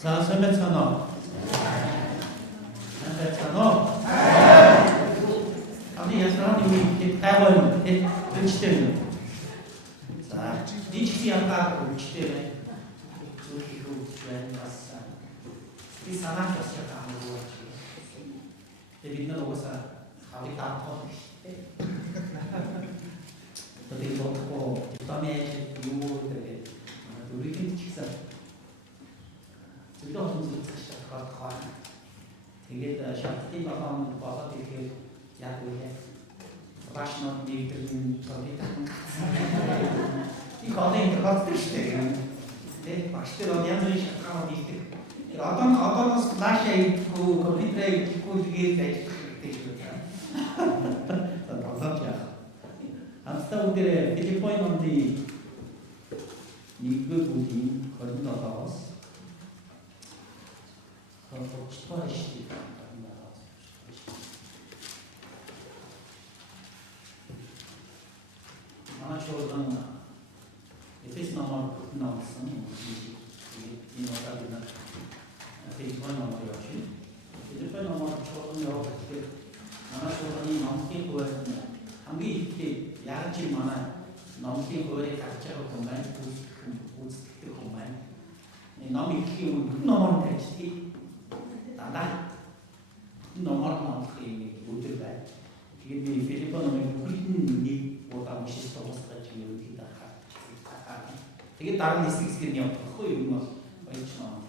자, 설매찬어. 설매찬어. 아니, 예수님이 대본, 눈치대는. 자, 니치기 아까 눈치대네. 그리고 주변 봤어. 이 사람 자체가 아무도 없지. 믿는 오사, 가위 다 퍼. 어디 놓고, 밤에 유물들에, 우리 팀 식사. Chúng tôi không dùng sự có khó thì cái shop tin vào phòng có cái giá tuổi hết và nó đi từ có cái tăng 이 거는 그것 뜻이에요. 네, 맛있더라도 양손이 잠깐만 있을 때 어떤 슬라시에 있고 컴퓨터에 있고 이게 되시거든요. 더럽죠. 아무튼 이제 포인트인데 이거 뭐지? 거는 더 축하하시기 바랍니다. 아마추어는 에페스 넘어 나왔으니 이 노다리나 페이스북 넘어야지. 페이스북 넘어 저는 이렇게 아마추어는 넘게 보여요. 한게 이렇게 야지 많아. 넘게 보여야 각자가 공간 보스 공간. 너무 키우고 넘어는 되지. 다 넘어가면 그게 못들 봐. 이게 필리핀어는 그린 니 보다 멋있어 보스가 지금 여기다 가. 이게 다른 디스트릭트냐 거의 뭐 이처럼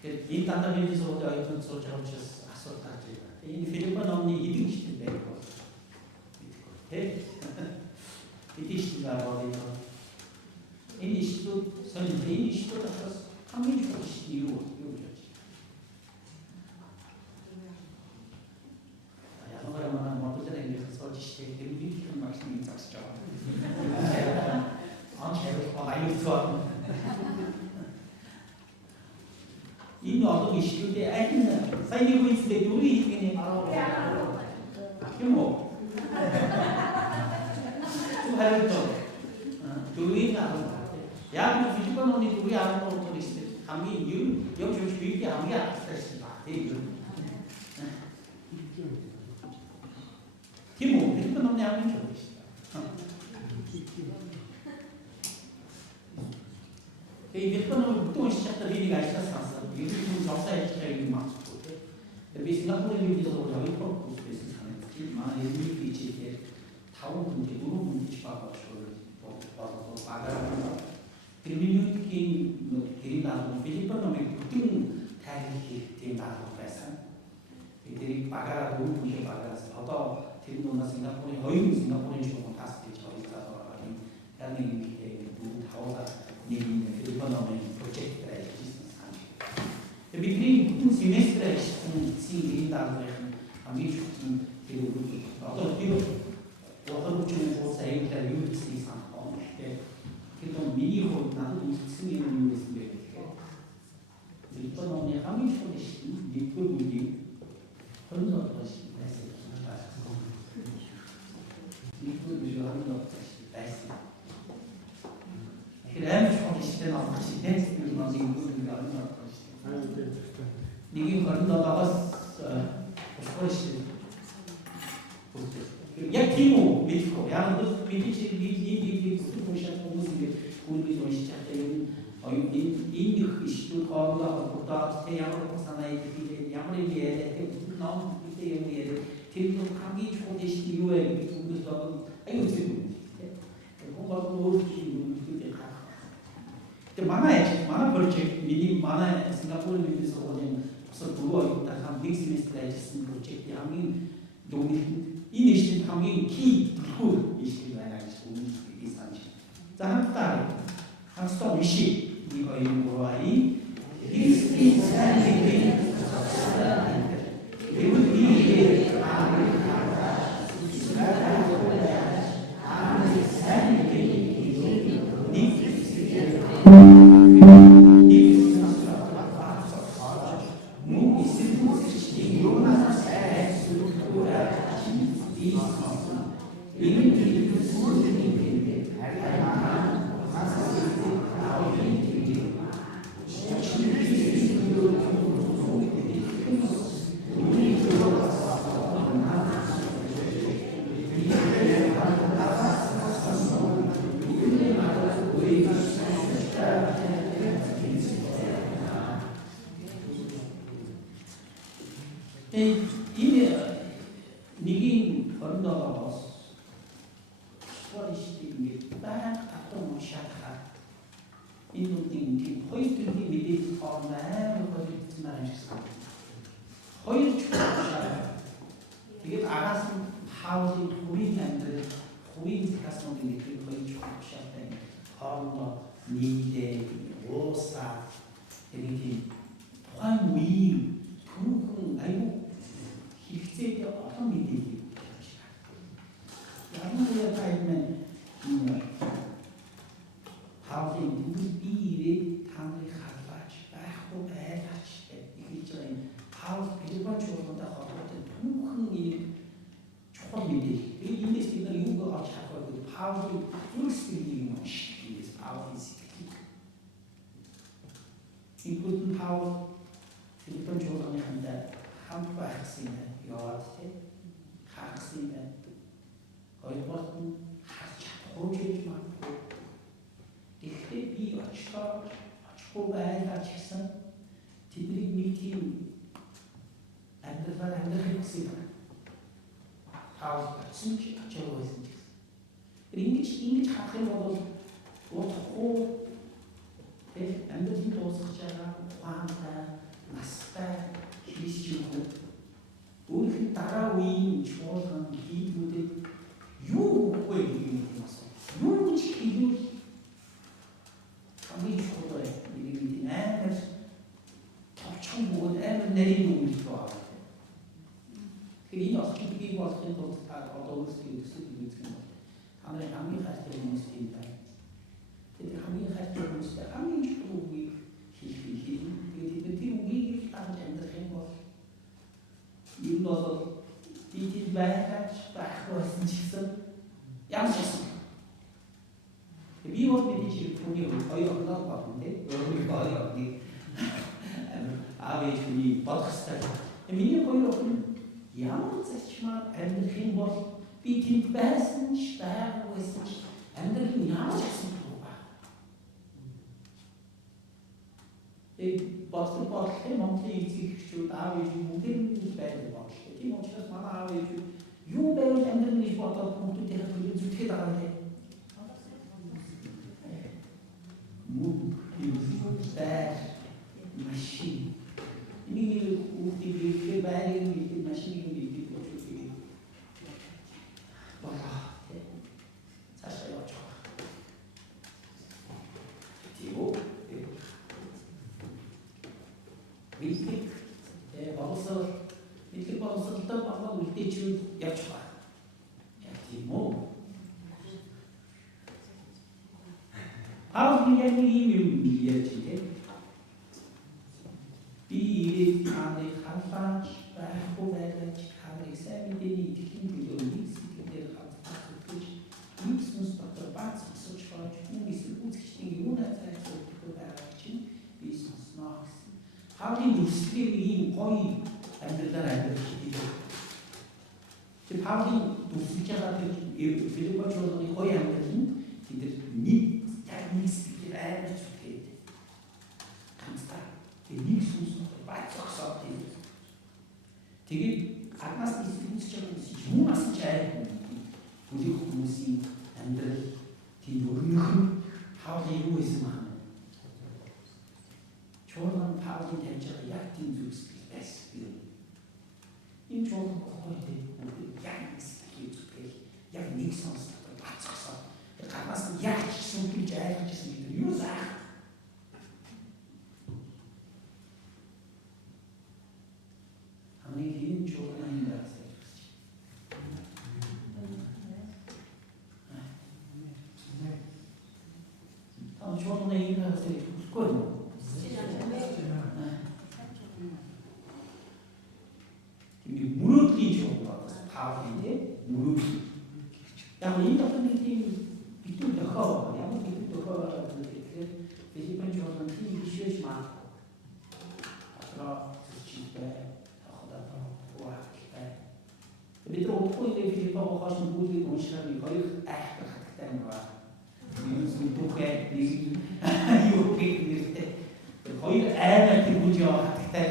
되지. 이 단단히서 어디 아이폰 소처럼 쳤어. 아서까지. 이 필리핀어는 이등 시대 거. 해. 이디시가 어디서 이 시도 선생님 이 시도다 한민주 이유. 이 어떤 이슈 때 아이는 사이비고 있을 때 요리 이게 바로 뭐 하여튼 요리가 야 비주가 너니 요리 안 하는 거 있을 때 감기 유 역시 비비 감기 안 했습니다. 팀모 비주가 너니 하면 좋으시다. 이 비주가는 보통 시작부터 비리가 있었어. 이게 좀 역사에 차이가 많고. 근데 싱가포르 비주도 저희 프로그램 있었잖아요. 만 일미 비치에 타운 문제, 우루 문제 집합하고 또 마가라는 그리고 기린다고 필리핀어에 보통 다르게 된다고 해서 이들이 마가라도 문제 마가라서 더더 대부분 싱가포르에 거의 싱가포르에 주로 갔을 때 저희가 다른 얘기 누구 타오가 얘기는 필리핀어에 프로젝트가 있었어요. 비트린 보통 세메스트에 시행된다고 해서 아미 좋은 그리고 어떤 비록 어떤 쪽에 보세요. 유튜브 상황 그래도 미니호 나도 승인을 위해서 필리핀어에 아미 좋은 시 미국이 혼자 것이 됐어요. 미국이 하는 것이 됐어요. 그래 좋은 시대나 같이 됐어요. 미국이 하는 것이 미국이 하는 것과 훨씬 야 기모 믿고 야 너 믿지 니 무슨 보셔 무슨 게 우리 좀 시작되는 이 시도 거가 보다 태양으로 산나에 이제 양을 위해 너무 이때 위해 뒤로 감기 초대시 이후에 미국에서 아이고 지금 뭔가 모르지 그때 가 근데 많아 프로젝트 미니 많아 싱가포르 미국에서 오는 무슨 부가 있다 한 빅스미스트에 있는 프로젝트 양이 동일 이니시티브 함이 키 그 이시티브가 있는 이상지. 자, 한 스톱 위시 이거 이거 아이 이스티 스탠딩 그리고 이 Ордоо 스포리시티 ингээд баг татвар уншаахаа энэ үгийн тийм хоёр төрлийн мэдээлэл хооронд амар холбогдсон байгаа юм шиг санагдав. Хоёр чухал шаардлага. Тэгээд араас нь Паулын хувийн амьдрал, хувийн захиасмын гэдэг хоёр чухал шаардлага хоорондоо нийлээ, уусаа гэдэг тийм тухайн үеийн түүхэн аюу хэрэгцээтэй олон мэдээлэл 양무야 타임은 하우징 비리 당리 갈바치 바호 배다치 이게 저희 하우스 비리반 주어본다 하고는 통흥이 초미디 이 인데스가 유가 차고 하우징 풀스피딩 뭐시 하우징 이것은 하우스 비리반 주어본다 한다 한국 학생은 여학생 학생은 얼마큼 하지 많고 이때 이 어치가 초바에다 책상 디드리 미팅 안들 학생 하우스 같이 적어있는 인기 학생 모두 어떻고 안들 도서자가 화한다 마스다 기시고 우리 따라오인 좋아하는 기부들 유고에 이름이 나서 유치기도 감이 좋아해 이름이 나는 더 보고 애는 내리는 게 좋아. 그게 어떻게 그게 어떻게 또 어떤 수도 있는 거. 다음에 감이 할 때는 있습니다. 근데 감이 할 때는 진짜 감이 좋고 이게 우리 다른 점들 거 이거서 이게 매가 바꿔서 지금 양식습니다. 미국 미디지 분이 거의 없는 것 같은데 여기 거의 없니? 아베 주니 버스터. 미국 거의 없는 양식만 앤드린 뭐 비틴 베스는 스타일로 있어. 앤드린 양식습니다. 이 버스 버스에 멈춰 있지 주 아베 주 모든 배를 버스. 이 멈춰서 말 아베 주 유배우 앤드린 이 버스 공투 때가 그게 주택 나가는데. Move is bad machine. Ini uti bad ini machine ini itu. Wah, saya coba. Tibo, Wiltik, bahasa Wiltik bahasa kita bahasa Wiltik itu ya coba. Ya Tibo. How do you today? Be on the Halfach, Bahovet, Harry 70, taking to your weeks, the Halfach, weeks must not the bats of such charge, whom is the good thing that I thought to go back to business knocks. How do you speak in oil and the director? The party to feature that if Philip was on the oil and the king, he did need. Niks uitgeven. Kan staan. Die niks moet bij zich zaten. Tegen anas institution sejumlah sejarah untuk musim anda tidurun hal yang mana. Joran paling terjadi yakin juga spesial. Ini joran kau itu yang spesial, yang niks ons bij zich zaten. Anas yakin sumpi jaya jadi usah. Ini joran yang berasa. Kalau joran yang berasa kuat. Ini mulut joran paling mulut. Yang ini tak penting. Itu dah kau, yang itu dah kau jadi penjualan ini khusus mah. Kalau cerita, aku dah tahu wah kita. Tapi terus pun dia fikir bahawa kau sembuh di Indonesia ni, kau kita ni wah. Ini sembuh ke, ini UK ni. Kau ada tipu jauh kita.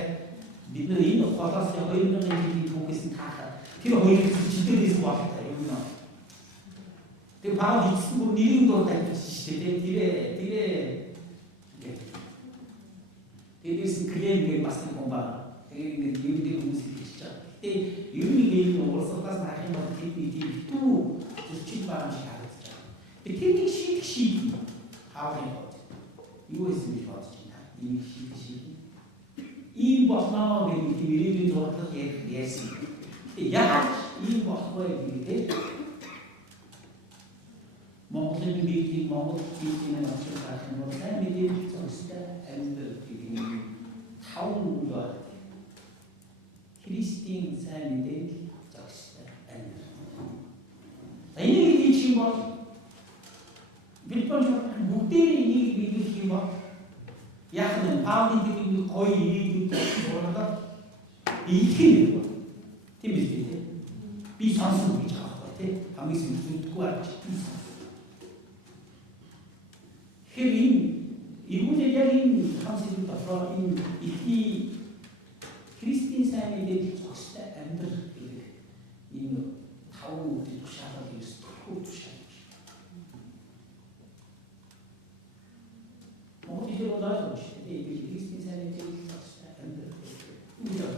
Bila ini kau rasa kau ini nanti fokus ni tak. тэр хоёрыг зөрчилдөөс болтой юм нөө. Тэр баг эцсэн бүр нэрийн дор тавьчихсан шүү дээ. Тэрээс клейм гэж бас нэг юм байна. Тэгээд нэг юм дээр хүмүүс хэлж байгаа. Гэтэ ер нь ийм урсгалаас харах юм бол тэдний тийм зөрчил байгаа шиг харагдаж байгаа. Тэгээд тэрний шийдэх хаавын бод. Юу гэсэн гэж бодож байна? Ийм шийдэх. Ийм болноо гэдэг тийм ирээдүйн зураглал ярьсан. Яаж ийм болох вэ гэдэг Монголын биеийн Монгол биеийн очиж харах юм бол сайн мэдээлэл зөвстэй амьдрал гэдэг нь таван үгээр Христийн сайн мэдээлэл зөвстэй амьдрал. Энийг хэлчих юм бол Билбон бүгдээ энийг хэлэх юм бол яг нь Паулийн гэдэг гоё ирээдүйд болоод ийх юм. Тийм үү? Би сонсон гэж байгаа тийм хамгийн сүлжээдгүй арч би сонсон. Тэгэхээр энэ яг энэ концепт дотор энэ ихний Христийн сайн мэдээлэл зохистой амьдрал гэдэг энэ таван үгтэй тушаалал гэж тушаалж. Монгол хэлээр ойлгож байна. Энэ Христийн сайн мэдээлэл зохистой амьдрал гэдэг.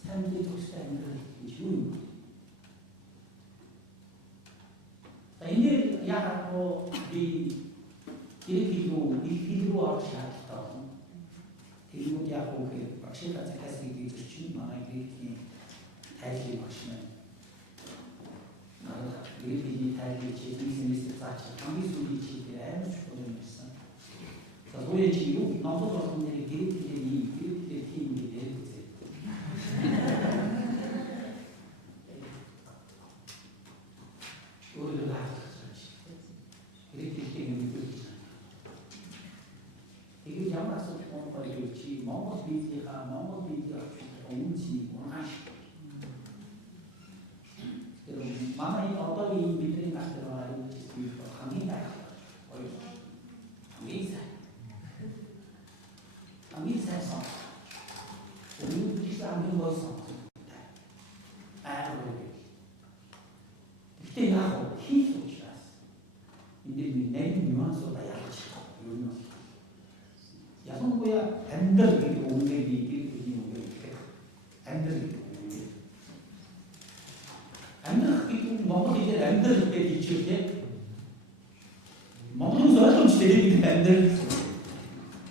Сайн мэдээлэл зохистой амьдрал гэж юу юм? Энд яг би ирээдүйн их хэлрүү орж шаардлагатай. Тэрүүд яг үгээр багшийн цахаас нэг зүйл манай ирээдүйн тайлбар багш маань. Ирээдүйн тайлбар хийх semester цаач хамгийн сүүлийн чигээр амар чухал юм байсан. За гоо чи юу номдод орсон нэр ирээдүйн тийм гэдэг үзээ. Монгол биеийн өмнөсний унгааш. Тэр манай одоогийн бидний гартаа хамгийн байх. Хамгийн сайн сон. Өнөөдөр ч хамгийн гол сон. Гэтэ яг хийх учраас энэ нэг нюансуудаа ялгаж байна. Ялангуяа амьдрал гэдэг үгээр биеийн үгээр амьдрал гэдэг Монгол хэлээр амьдрал гэдэг хэлчихвээ. Монголын ойлгомжтой гэдэг амьдрал.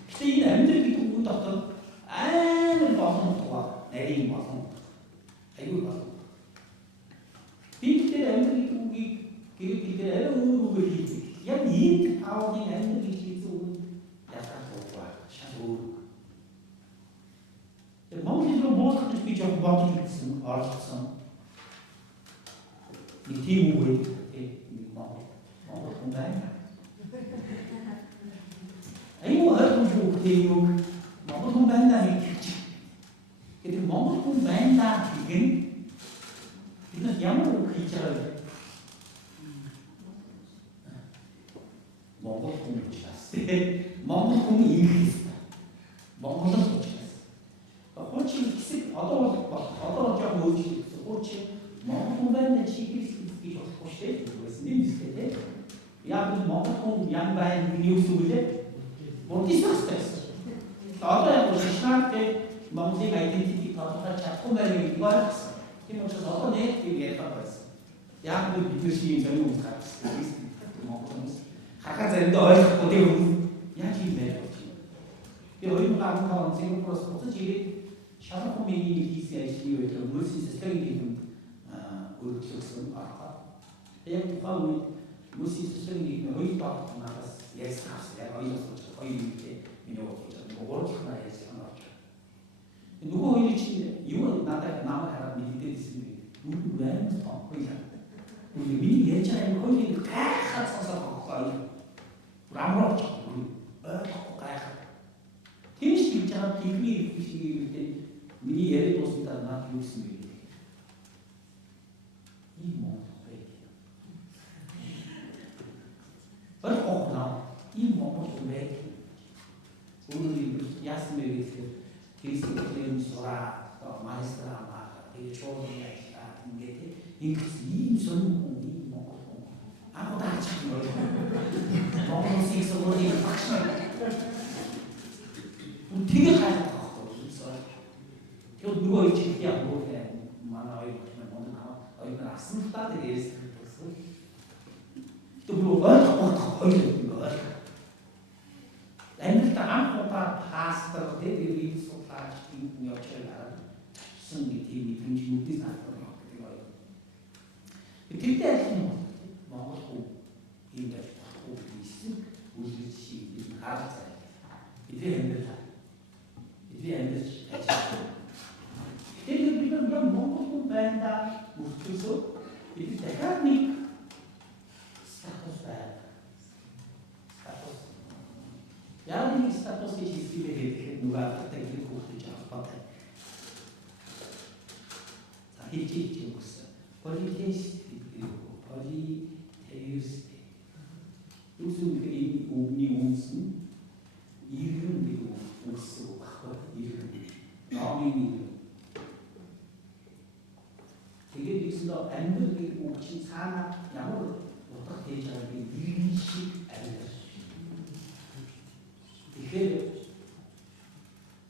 Гэтэ энэ амьдрал гэдэг үг дотор амар болон тугаа нарийн болон аюул болон. Биеийн амьдрал гэдэг үгийг гэрэл хэлээр арай өөр үгээр хэлдэг. Яг энэ Паулийн амьдрал гэж хэлсэн үг Монголын монгол би жоо бодож үзсэн оролцсон. Нэг тийм үг байдаг тийм монгол хүн байна. Аюу хайртай тийм үг монгол хүн байна гэж. Тэгээд монгол хүн байна гэх нь бид ямар үг хийж байгаа вэ? Монгол хүн учраас. Монгол хүн ингэх. Монгол учраас. Хуучин хэсэг одоо жоо өөрчлөгдсөн. Хуучин Монгол хүн байна чиглэл гэж болохгүй шүү дээ. Нэг хэсэг тийм. Яг л Монгол хүн ян байна юу гэсэн үг лээ? Модисtas. Одоо яг шашнаат Монголын identity тодорхойлж чадахгүй байх гэдэг байна. Тийм учраас одоо нэг тийм ярих байсан. Яг л бид шиг зөв юм гаргасан. Монгол хүмүүс хахаа заримдаа ойлгохгүй тийм хүмүүс яаж юм бэ? Би 2015 он Сингапуроос буцаж ирээд шарах хүмүүний хийсэн ажлын үед мөсийн системийн өөрчлөлт гаргав. Яг тухайн үед мөсийн системийн хоёр багт надаас ярьсан яг хоёр үедээ миний гурван хана ярьсан байна. Нөгөө хоёрын чинь юу надад намайг хараад мэддээсэн бэ? Нүд байна тоо хоёлаа. Миний ярьж байгаа юм хоёрыг гайхаад сонсоод байгаа. Рамрооч гайхаад. Тийш гэж байгаа техник хийхдээ миний яриад дуусна надад юу гэсэн бэ? ийм мод байх. ийм мод байх. Өөрөөр яасан бэ гэхээр Христийн сураа 사람 되게 좋은 이야기가 이게 임선공이 뭐 아무도 안 찾는 거예요. 너무 섹스로 이거 확실히 되게 잘 나왔어. 그 누가 있지 그냥 뭐해 만화 이렇게만 먼저 나와 이거 나스는 따들이 있어. 또 그리고 어이 거 애들 다 파스타 데리고 소파 지금 여쭤라 승리 팀이 등지 못이 나왔던 거 같아요. 그때 하시는 먹고 인자 하고 있음 우리 집 알았어요. 이제 힘들다. 이제 힘들지. 이제 우리가 그냥 먹고 된다. 무슨 이제 테크닉 스타터스 Yani status che ci si vede nulla tecnico già fatta. Sahici cius. Poi testi poi testi. 무슨 그림 옴니 무슨 이름으로 무슨 이름 나미니 되게 있어 앤들 혹시 사나 양을 어떻게 되잖아요. 일식 앤들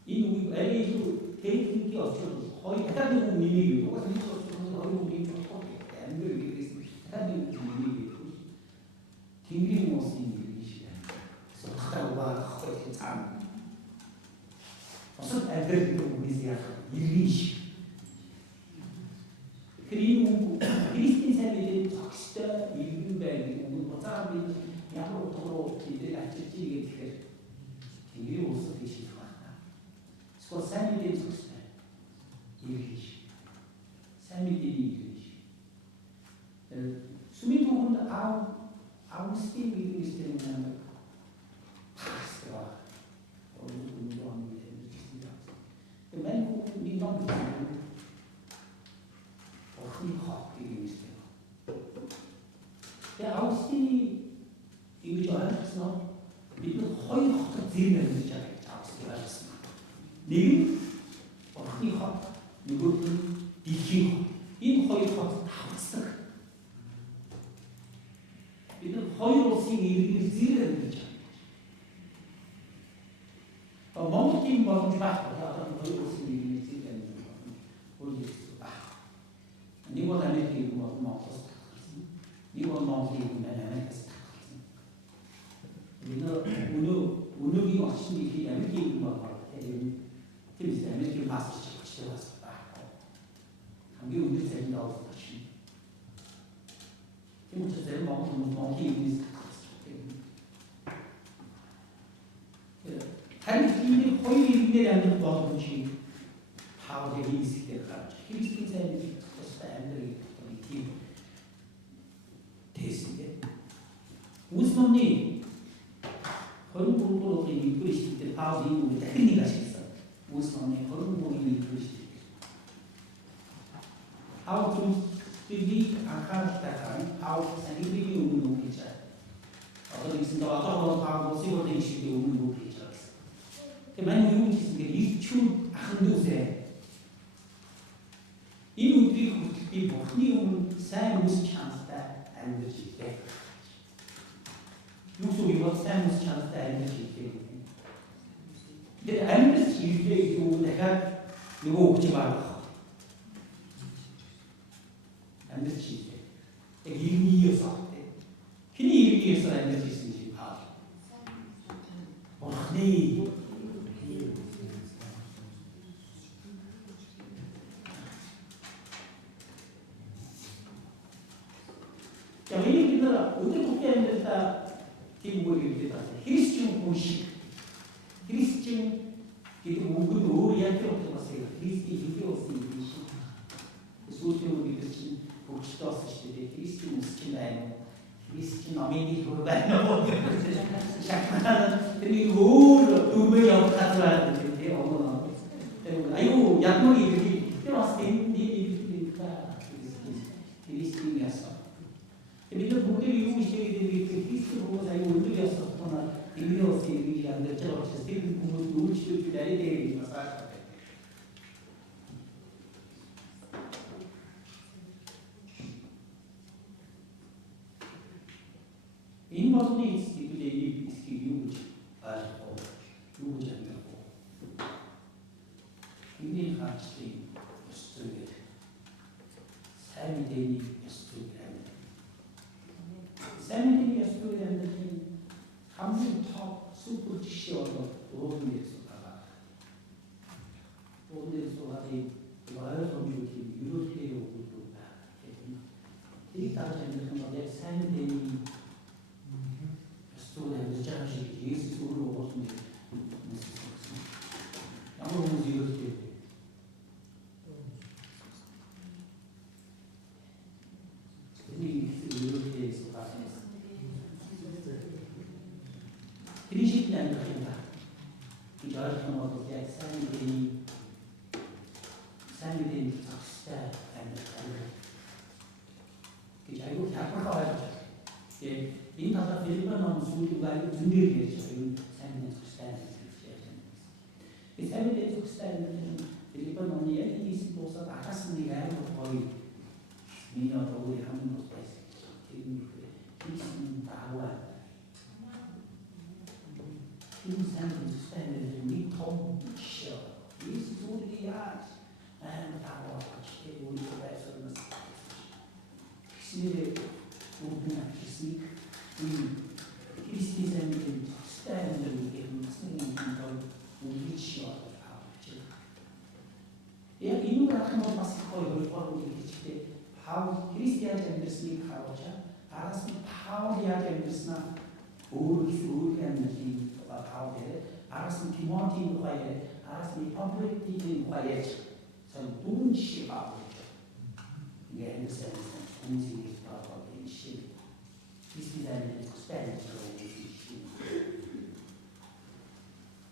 이 우리 LA도 대인기 없어도 거의 대단한 민익이 똑같은 거 없어서 거의 우리 안 그러게 됐습니다. 대단한 민익이 딩그리 모습이 일이시야. 그래서 하다고 봐 거의 참 무슨 애들도 우리야 일이시. 그리고 그리스인 사람들이 적시다 일분배이 뭐 사람들이 양으로 도로 이들이 같이 찌게 이게 무슨 뜻이 좋았나? 소 사미된 속세 이르시 사미된 이르시 수미도 혼자 아우 스팀 이르기 때문에 파스와 운동하는 게 있습니다. 맨날 민감 비슷한 흔히 이르기 때문에 아우 스팀이 이거 좋아했어. 이거 거의 헛 들리는 거잖아요. 작성을 하셨습니다. 님, 흔히 헛, 이것은 디키 이 거의 헛 나왔어. 이거 거의 없이 이렇게 들리는 거잖아요. 멍팀 먹지 마시고 거의 없이 이렇게 들리는 거 모르겠어. 이거 나한테 이거 먹었어. 이거 먹기 내내 했어. 오늘이 훨씬 이렇게 이렇게 뭐 팀이 이렇게 마스 치고 왔어. 한개 운전 세는 나오고 같이. 팀은 저대로 먹기 있는 다른 팀이 거의 일에 대한 것이 파워되기 있을 때가 힐스팅 사람들이 스탠드를 팀 됐을 때 우스만님 그런 공부로 이끌으실 때 바로 이 우리 테크닉 하시겠어요. 우스만님 그런 공부를 이끌으실 때 how to speak 아까부터 how 생기기 없는 노기자 어떤 있습니다. 어떤 하고 세월된 식이 없는 노기자 만약 이런 게 있으니까 유튜브 한두세 이 우리들이 그렇게 흔히 오는 사무스 찬스다 알려질 때 육속이고 사무스 찬스다 알려질 때 근데 알려질 때 이거 내가 이거 오지 말라 알려질 때 일미여서 흔히 일미여서 알려질 수 있는 네 자, 이 어디 국가에 다 기부를 했다. 그리스증 공식, 그리스증 이게 모두 이야기로 들었어요. 그리스도 이게 없으니 소수로 그리스증 복지도 없으실 때 그리스증 스킨다요. 그리스증 어미니 돌아다니는 샤크나는 그리고 두배 역할을 하는데 어머나. 아이고 약물이 이렇게 들어왔을 때 이니까 그리스증이었어. 근데 모델이 이용시켜야 되는 게 그리스도 보고서 이거 올리겠어. 또나 일리어스 이게 안 됐죠. 스티븐 공부 놀치도 기다려야 되는 거 사실. modo di quindi facci studiare 삶이 삶이 studiare 한번 더 super 쉬어도 오늘에서다가 어디 와서 이렇게 오고 이 따라서 건데 삶이 studiare 자식 예수로 오고 아무 이렇게 그리시는 것입니다. 이 저런 것도 삶이 적시다 그 자기가 약속하고 예 인터넷 필리핀 수주가 준비되어 있어요. 삶이 적시다 이 삶이 적시다는 필리핀 이 있어서 나갔습니다. 거의 민요도 우리 하는 것도 있어요. 이 나와 insanity standard we come sure. This is who we are. And our watch, we will rest on the side. See, open up to seek. This is an standard in listening to we sure of our children. Yeah, you know that no possible for we teach how Christians understand how as how they understand who can 가운데 알았으면 디모티 과에 알았으면 퍼블릭 과에 전 동시가 이게 핸드센스 공식이 바로 인식 디스플레이는 스탠드로 인식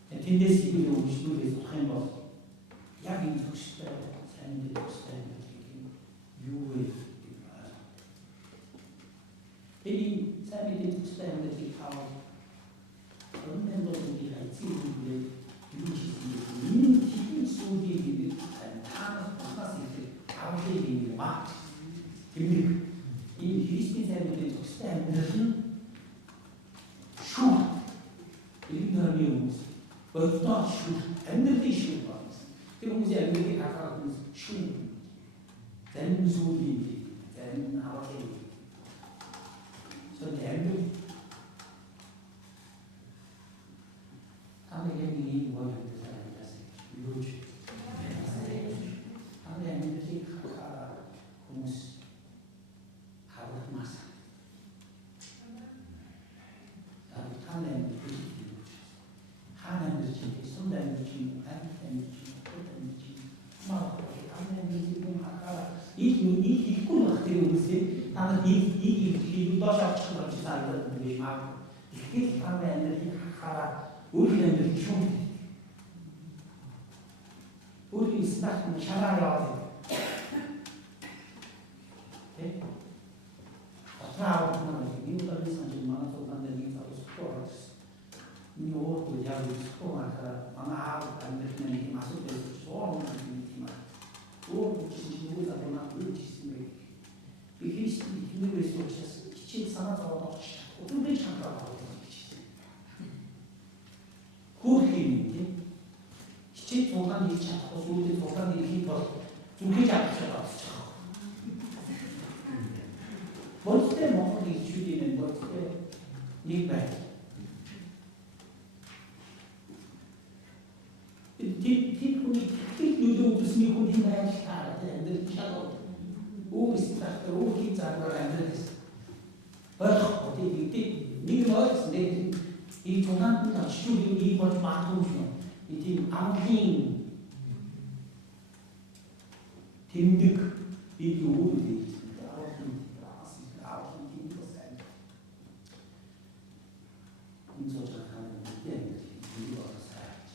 텐데시를 우시도에서 한번 약이 60대 사람들이 스탠드 유의 이 사람들이 스탠드들이 가고 그런 것들이 지금의 유지의 기본 소비의 다 똑같이 아우제이 막 근데 이 그리스도인들의 스탠드는 슈 이름이 어떤 슈 엔드리 슈가 그리고 이제 여기 가까운 슈 덴소리 덴 아우제이 저 덴도 하나님이 원하는 사람이라서 이루어지. 하나님이 하나 공스 하루 마사. 하나님이 하나님이 지금 손다는 지금 하나님이 지금 어떤 지금 막 하나님이 지금 하나 이 꿈을 어떻게 보세요? 나는 이 도시락처럼 지나는 분들이 많고 이렇게 하나님이 하나 우리는 좀 우리 스타트는 잘해야 돼. 어떻게 하면 이거를 선정만 또 만드는 게 스포츠. 이거 야구 스포츠가 망하고 안 되는 게 맞을 때 좋아하는 게지만 또 진짜 보나 그렇지만 이 그리스도의 힘을 위해서 기체 상황도 어떤 게 참가하고 그림인데 기체 도관이 잡고 소리 도관이 힘어 두개 잡혀가 멋때 먹는 주기는 멋때 이백 티티군이 티누도 무슨 군이 나야 시카데 차도 오 스타트 오 기자로 안데스 어디 티 뭐스데 이 조난부터 시주기 이번 마통중 이팀 암ging 팀득 이 요리 인소적하는 때문에 이루어서 살아야지.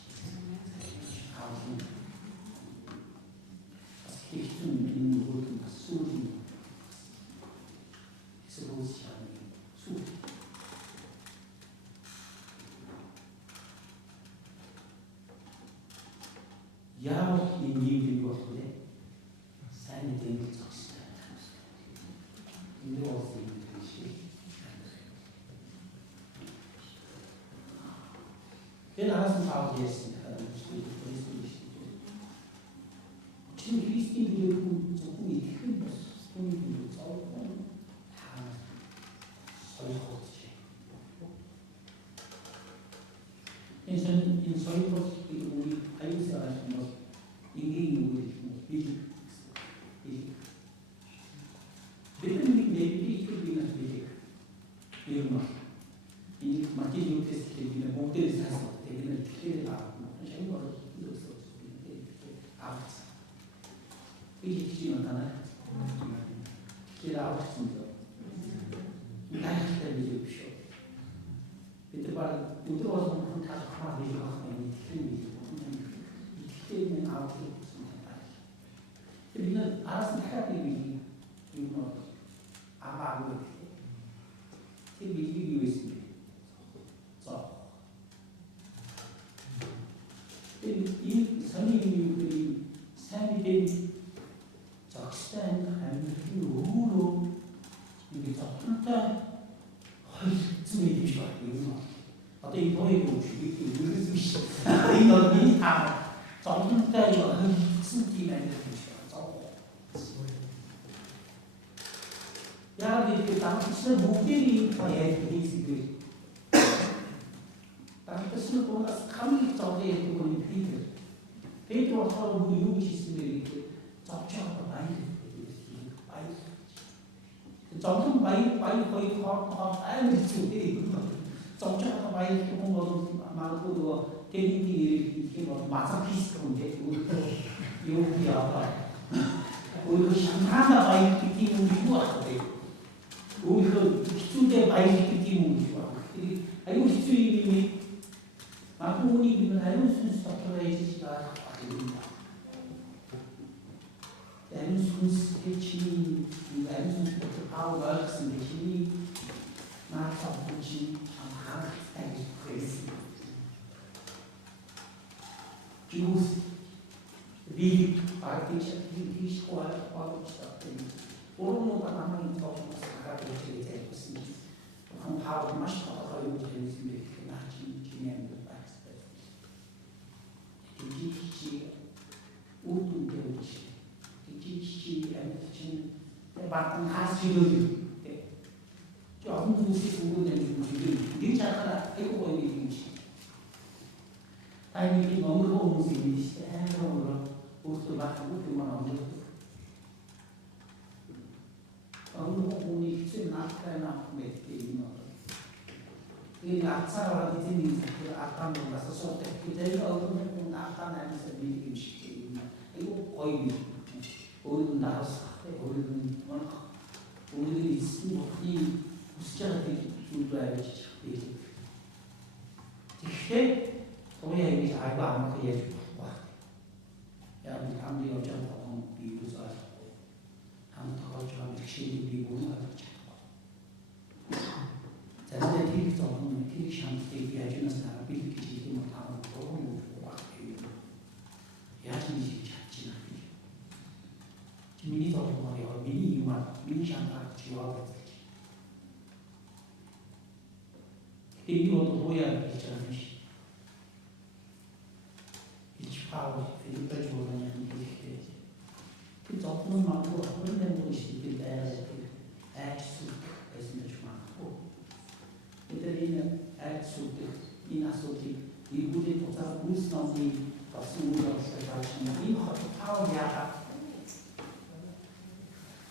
기준 있는 모든 수리 스로우지 않는 수. 야옥 인기인 것인데 삶이 되는 적시다. 그리스도인들의 꿈이 틀린 것이 손님들도 써오고 다 설거지. in 설거지 우리 아이스가 하시는 것 인간이 우리 미리 Depending maybe it could be not big. You know, in material test, in a model is has not taken a clear out. I'm going to do so. Out. We see on another. Clear out. I have to be sure. It's about it was on the task of the house and it came out. If you know, I wasn't happy with you know. 아마도 TV 이기고 있습니다. 이 선생님들이 삶이 된 적시한 감으로 이게 적다 헐쯤에 주시고 어떤 이 도의고 주기 의르듯이 이 너희 다 적다 이거 숨기면 Ya bir tanrısına muhbiri hayat birisi tanrısına konuda kamil tavsiye edilen Peter. Peter ortalığı bu yol çizimleri çok bayır. Çok bayır koyu kork aynı şey. Çok bayır bu 말고 대리들이 이렇게 뭐 마사피스트인데 여기야. 우리 상하나 바이 끼는 이유가 우리 그 기초대 바이 끼는 이유가 아이고 기초이님이 마부모님은 아이고 순수적으로 해주시가 됩니다. 나는 순수대치니 나는 순수적으로 바우가 없은 대치니 나서 보지 참 강하게 그랬습니다. 주스 비 파티션 비 스코어 과거 시작된 오로모가 남은 더 사가게 되게 됐습니다. 한 파워 마시다가 이거 되는데 나중에 진행을 봤어요. 디지치 우도 되지. 디지치 아무튼 바탕 가스를 좀 무시 부분을 좀 괜찮아. 이거 보이는 거. 아니 너무 무슨 해로 옷도 맞고 그만 없는 너무 보니 좀 나타나 맺기 이 낙차와 디즈니 그 아까 가서 소태 그대로 얼굴을 나타나면서 미리 쉽게 이거 거의 오늘 나와서 오늘은 오늘은 있으면 이 숫자가 되게 줄어야지 이게 도야 이게 알고 안 먹게 해주고 야 우리 아무리 어쩌면 보통 미국에서 하고 아무튼 어쩌면 역시 미국은 어쩌고 자신의 TV 조금 TV 샴푸 얘기해주는 사람 이렇게 지지 못하고 너무 좋아해요. 야심이 잡지 않아요. 미니도 뭐예요? 미니 이만 미니 샴푸 지워버리지. TV로도 도야 있잖아요. 파워 이거 좋아하는 게 그 조금은 많고 그런 것이 있는데 액수 에스는 좀 많고 이들이는 액수 이나소티 이분이 보다 무슨지 가슴으로 시작하시는 이 파워야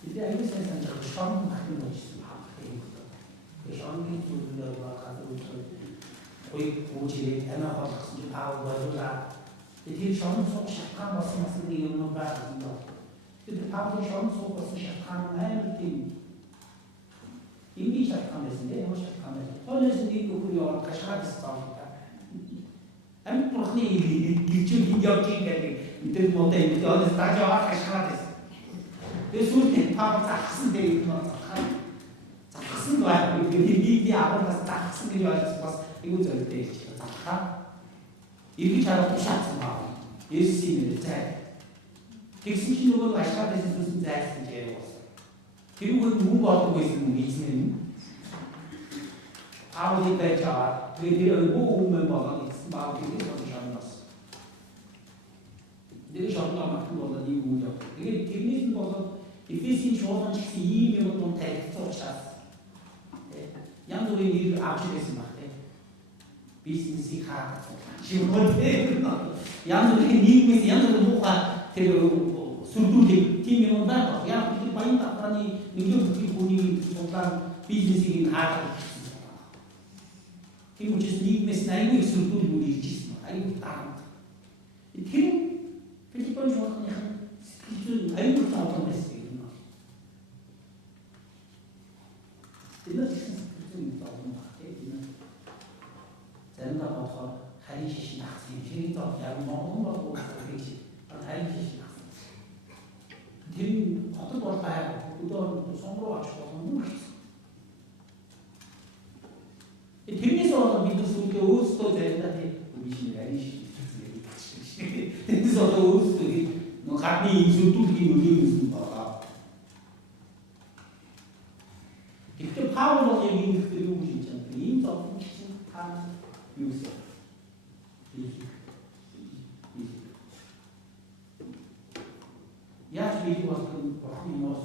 이제 이거 세상에 처음 하는 것이 그 처음에 두려워 가지고 거의 고지에 대나가 무슨 파워가 이게 처음 속 시작한 것은 무슨 이유는 바라는가? 근데 바로 처음 속 것은 시작하는 날이 이미 시작하면서 내가 시작하면서 어느새 이거 그려 같이 하겠어. 아니 무슨 일주일 역기게 이들 못해 이제 어느 다져와 같이 하겠어. 그 소리 바로 작은데 이거 작은 거야. 이 아버지가 작은 게 와서 이거 절대 작아. 이렇게 잘하고 샷스마 예수님을 잘 객수신호가 마시아에서 무슨 잘했는지 그리고 누가 어떤 거 있으면 이스는 아버지 배자 그들이 얼고 오면 뭐가 마음이 되게 저기 잡았어 내가 저기가 맡은 거는 이 우정 Efes энэ шуулган ч гэсэн ийм юм дунд тарихсан учраас янз бүрийн нэр авч ирсэн баг тийм. Бизнесийг хаадаг юм тийм. Янз бүрийн нийгмээс янз бүрийн муухай тэр сүрдүүлэх тийм юм байна. Яг бид баян давхраны нэгэн бүхий хүний тулаан бизнесийг хаадаг гэсэн юм байна. Тийм учраас нийгмээс аюул их сүрдүүл үйл иржсэн байна. Аюул таамаг. Тэр Филиппон шуулганы сэтгэл аюул таамаг байсан юм байна. Энэ сэтгэл таамаг байна. Заримдаа болохоор харин шишин тагсан юм. Хэрэг зов яг Монгол гэж харин шишин тагсан. Тэр хотод бол байгаад өдөр сонгороо очих болно юм гэсэн. Тэрнээс болоод бид сүлдээ өөрсдөө заримдаа тийм үгүй харин шишин тагсан. Тэрнээс болоод өөрсдөө нэг гадны сүлдүүлгийн нөлөөлсөн байгаа. Гэхдээ Паул бол яг энэ хэрэгтэй юу гэж хэлж байгаа. Ийм зовлон гэсэн таа юу гэсэн. Яаж бид болон бурхны нос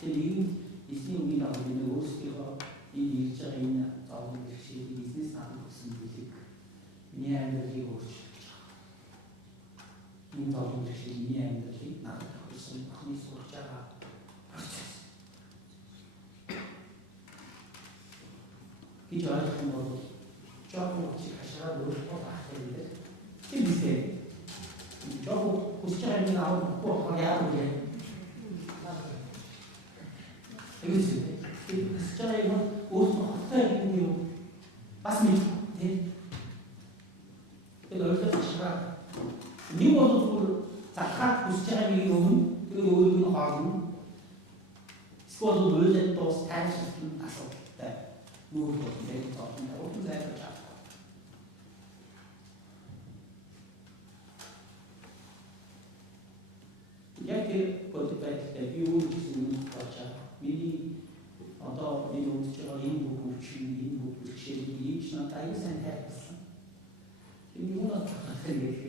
тэр ийм эсний үгийн дагуу нэг өөрсдийнхөө энэ ирж байгаа энэ зовлон бэрхшээлийг бизнес наадах гэсэн зүйлийг миний амьдралыг өөрчилж байгаа. Энэ зовлон бэрхшээл миний амьдралыг наадах гэсэн бурхны сурч байгаа процесс. гэж ойлгох юм бол жоо чи хашаа өөртөө хаах юм дээр тийм биз. Жоо хүсэж байгаа юм аа бохгүй яах вэ? Эвгүй хүсэж байгаа юм өөртөө хатаа юм юу? Бас мэд тийм. Тэр өөртөө шашаа. Нэг бол захаа хүсэж байгаа юм өмнө тэр өөрийн хооронд скол үйлдэл тус тайлшруулсан асуудалтай. Нүүр болтой зовлон тавьсан зайлшгүй чад. Яг тэр бодиттой би өөр гэсэн юм болчаа. Миний одоо энэ үгч байгаа энэ бүхүүчин энэ бүхүүчээр ийм ч надад аюул сайн хайрласан. Энэ юу надад хэлэх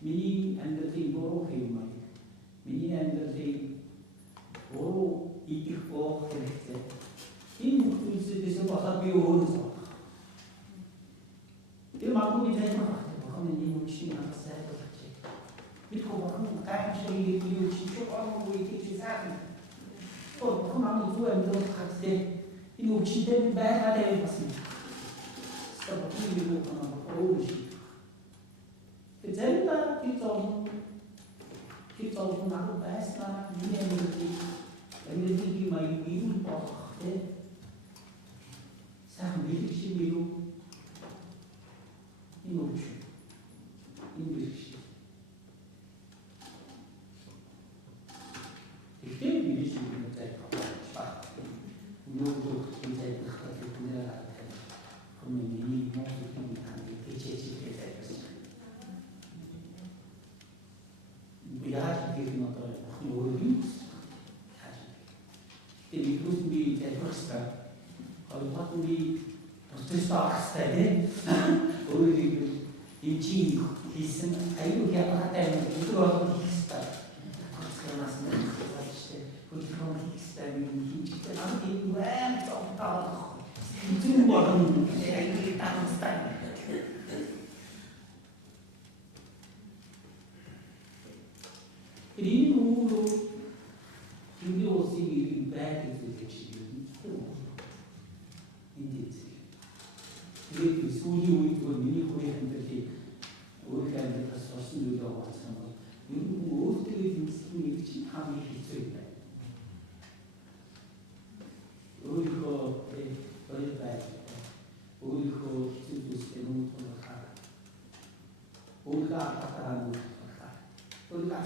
миний амьдралын буруу юм аа. Миний амьдралын буруу идэх боо хэрэгтэй. Энэ бүхүүчээс болоод би өөрөө тэр магадгүй зайлшгүй багтаа. Энэ үгчийн надад сайн бид хөвгөн гайхшиг юу ч жоогүй гэж сайн. То команд зүй амьдрал хатдээ энэ үгчтэй байгаад байсан. Стопын юу команд оож. Тэр заримдаа тэр зовлон надад байснаа миний амьдралын маяг юу болох те. Сайн мэдчих юм. Энэ үгч. Энэ үгч. Гэхдээ би биш юм гэдэг байна. Нүүр хийдэг хэрэгтэй нэр авах. Коммуни модулын хандлага хийчихээ байсан. Би яаж хийх нь одоо өөр юм. Тэр ихүүс би тэрхстай. Хоёрдугаар би процессорстай өөрийн энэ чи хийсэн аюул хямраатай юм өдөр болгох хэрэгтэй. Процессораас нь Хөлтгөн хийстэй хийчихтэй надад энэ вэн цогтоо зүг болон яг таамстай. Энэ өөрөө энэ үсийг ирэх байх гэж байна. Тэгээд сүүлийн үед миний хувийн амьдралыг өөрийнхөө амьдралаас сурсан зүйлээ хуваалцсан бол ер нь өөртөө хэлсэн нэг чинь хамгийн хэцүү юм байна. Өөрийнхөө бай өөрийнхөө хэцүү зүйлсээ нүүрхээ өөрийнхөө атаараа нүүрхээ өөрийнхөө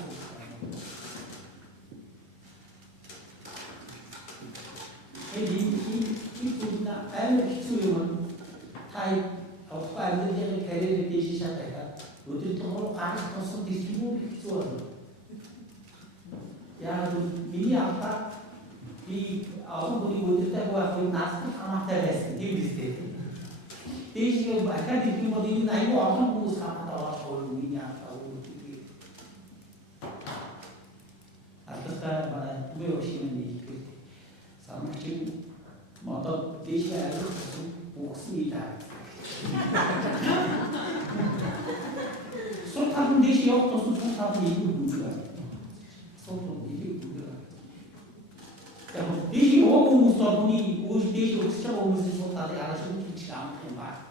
энэ зүйл амар хэцүү юм. Тай авахгүй амьдралын карьерээ дэше шатаа өдөртөө гарах тусам дэлгүүр хэцүү байна. Яг миний аваа би авахгүй өдөртөө байх юм наастай хамаатай байсан тийм үстэй. Дэше академик юм бол энэ аюу олон хүмүүс хамаатай болох миний аваа үүдээ. Ататай 소요 시는 사실 어떤 대시에 목숨이다. 술 타는 대시 없어서 술 타는 이게 문제가 서로 이게 문제가. 대시 오고 무슨 분이 우리 대시로 진짜 오면서 술 타는 알아서 좋지가 않고 막.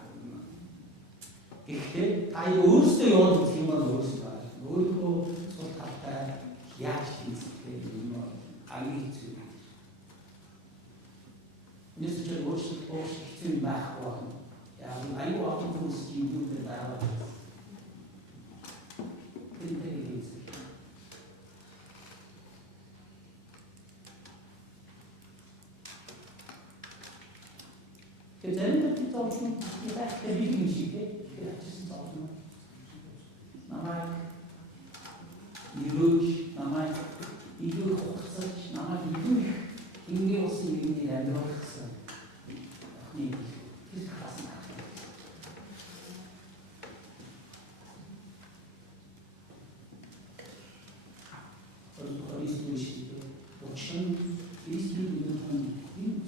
그때 다 이거 없어요. 지금은 없어요. 우리도 술 탔다 약식 있을 때 뭐 알겠지. Nesse dia hoje, se embarca aí o alto do estilo do pedal. Inteligência. Quer dizer, que tal que é bem que é tal na mais e luz na mais e luz na mais e luz ninguém o se ninguém luz 네, 그래서 갔습니다. 어리스 보시기 오천 그리스도인들은 한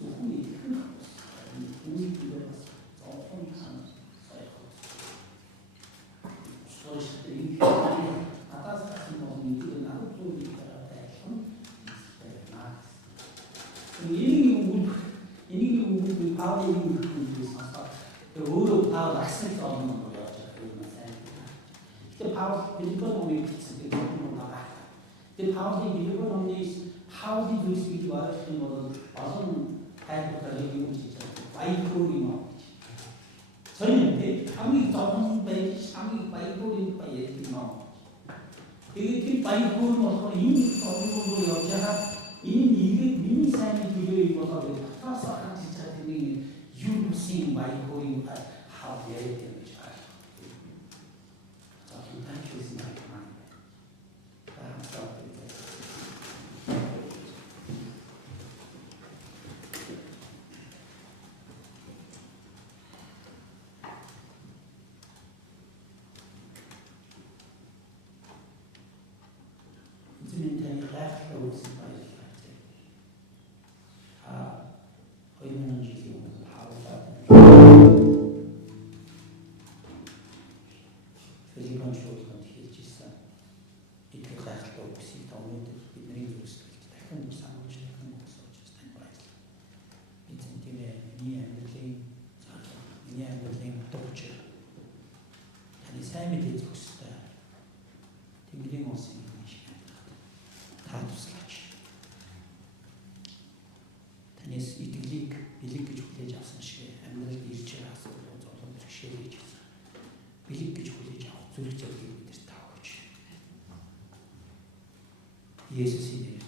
조금이 큰 것이 공익들을 조금 하는 소리들이 나타서 같은 모습이 일어나고 또 일어나다 이 바울이 의로 바울 말씀 써놓은 거예요. 그때 바울 빌리폰 오면 그때 그런 거 나와. 근데 바울이 빌리폰 오면 바울이 될 수 있고 하는 거는 어떤 다이어트가 여기 오시죠. 바이블이 뭐 전인데 아무리 좀 배지 아무리 바이블이 바이블이 뭐 이게 바이블 뭐 이미 어느 정도 여자가 이게 이미 삶이 뒤에 있어서 가서 진짜 되는 you see by going how very damage I so sometimes it's not mind it's maintain left roads by 의미는 지키고 Felipen choses qui disent et que reste aussi dans le livre c'est un sandwich un morceau just un place it's in the everything torture and it's 삶이 되지 않습니다. 되게 멋있는 시간 다 두스까지 다니스 이틀릭 빌릭 주되지 않는 시에 아무리 일치라서 좀 쉬게 되죠. 빌릭 주되지 않고 zul적인 일들 다 오죠. 예수 시대에